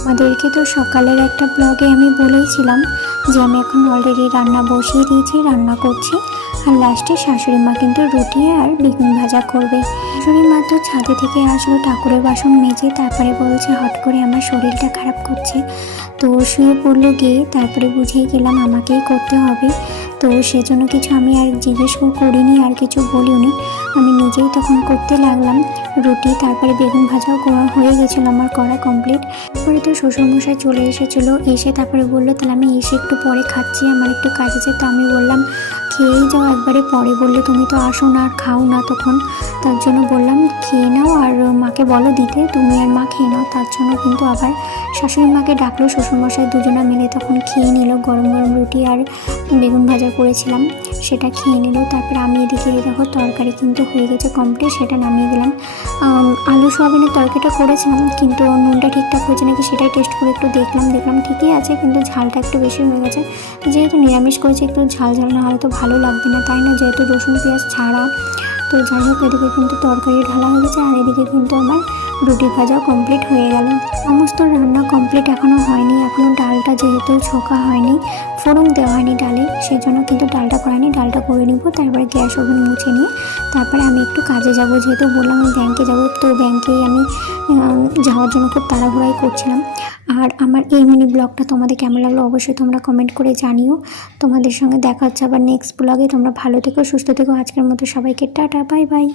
আমাদেরকে তো সকালের একটা ব্লগে আমি বলেইছিলাম যে আমি এখন অলরেডি রান্না বসিয়ে দিয়েছি, রান্না করছি। আর লাস্টে শাশুড়ি মা কিন্তু রুটি আর বেগুন ভাজা করবে। শাশুড়ি মা তো ছাদে থেকে আসলো ঠাকুরের বাসন মেজে, তারপরে বলছে হট করে আমার শরীরটা খারাপ করছে, তো শুয়ে পড়লো গিয়ে। তারপরে বুঝেই গেলাম আমাকেই করতে হবে, তো সেজন্য কিছু আমি আর জিজ্ঞেস করিনি, আর কিছু বলিনি। আমি নিজেই তখন করতে লাগলাম রুটি, তারপরে বেগুন ভাজাও হয়ে গেছিলো, আমার করা কমপ্লিট। তারপরে তো শ্বশুরমশাই চলে এসেছিলো, এসে তারপরে বললো তাহলে আমি এসে একটু পরে খাচ্ছি, আমার একটু কাজ আছে। তো আমি বললাম খেয়েই যাও একবারে, পরে বললে তুমি তো আসো না আর খাও না তখন, তার জন্য বললাম খেয়ে নাও আর মাকে বলো দিতে, তুমি আর মা খেয়ে নাও। তার জন্য কিন্তু আবার শাশুড়ি মাকে ডাকলো, শ্বশুরমশাই দুজনে মিলে তখন খেয়ে নিল। গরম গরম রুটি আর বেগুন ভাজা করেছিলাম, সেটা খেয়ে নিল। তারপরে আমি এদিকে দেখো তরকারি কিন্তু হয়ে গেছে কমপ্লিট, সেটা নামিয়ে দিলাম। আলু সোয়াবিনের তরকারিটা করেছিলাম, কিন্তু নুনটা ঠিকঠাক হয়েছে নাকি সেটাই টেস্ট করে একটু দেখলাম ঠিকই আছে, কিন্তু ঝালটা একটু বেশি হয়ে গেছে। যেহেতু নিরামিষ করেছি একটু ঝাল ঝাল না হলে তো ভালো লাগবে না, তাই না, যেহেতু রসুন পেঁয়াজ ছাড়া। তো যাই হোক, এদিকে কিন্তু তরকারি ঢালা হয়ে গেছে, আর এদিকে কিন্তু আমার রুটি ভাজাও কমপ্লিট হয়ে গেল। সমস্ত রান্না কমপ্লিট এখনও হয়নি, এখনও ডালটা যেহেতু ছোকা হয়নি, ফোড়ন দেওয়া হয়নি ডালে, সেই জন্য কিন্তু ডালটা করায়নি। ডালটা করে নিব, তারপরে গ্যাস ওভেন মুছে নিয়ে তারপরে আমি একটু কাজে যাব। যেহেতু বললাম আমি ব্যাংকে যাব, তো ব্যাংকেই আমি যাওয়ার জন্য খুব তাড়াহুড়াই করছিলাম। আর আমার এই মিনি ব্লগটা তোমাদের কেমন লাগলো অবশ্যই তোমরা কমেন্ট করে জানিও। তোমাদের সঙ্গে দেখা হচ্ছে আবার নেক্সট ব্লগে। তোমরা ভালো থেকো, সুস্থ থেকো। আজকের মতো সবাইকে টাটা, বাই বাই।